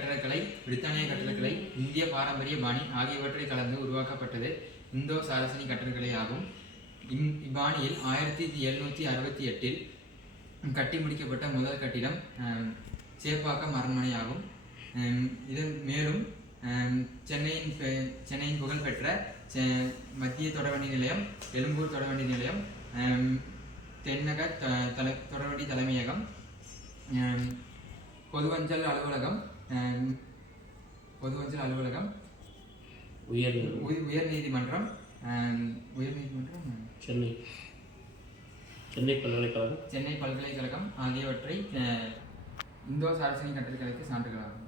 கட்டடக்கலை, பிரித்தானிய கட்டடக்கலை, இந்திய பாரம்பரிய பாணி ஆகியவற்றை கலந்து உருவாக்கப்பட்டது இந்தோ சாரசனி கட்டடக்கலை ஆகும். இப்பாணியில் 1768 கட்டி முடிக்கப்பட்ட முதல் கட்டிடம் சேப்பாக்கம் அரண்மனை ஆகும். இதன் மேலும் சென்னையின் புகழ்பெற்ற மத்திய தொடர்வண்டி நிலையம், எழும்பூர் தொடர்வண்டி நிலையம், தென்னக தொடர்வண்டி தலைமையகம், பொதுவஞ்சல் அலுவலகம், உயர்நீதிமன்றம், சென்னை பல்கலைக்கழகம் ஆகியவற்றை இந்தோ சாரசனி கட்டடக்கலைக்கு சான்றுகளாகும்.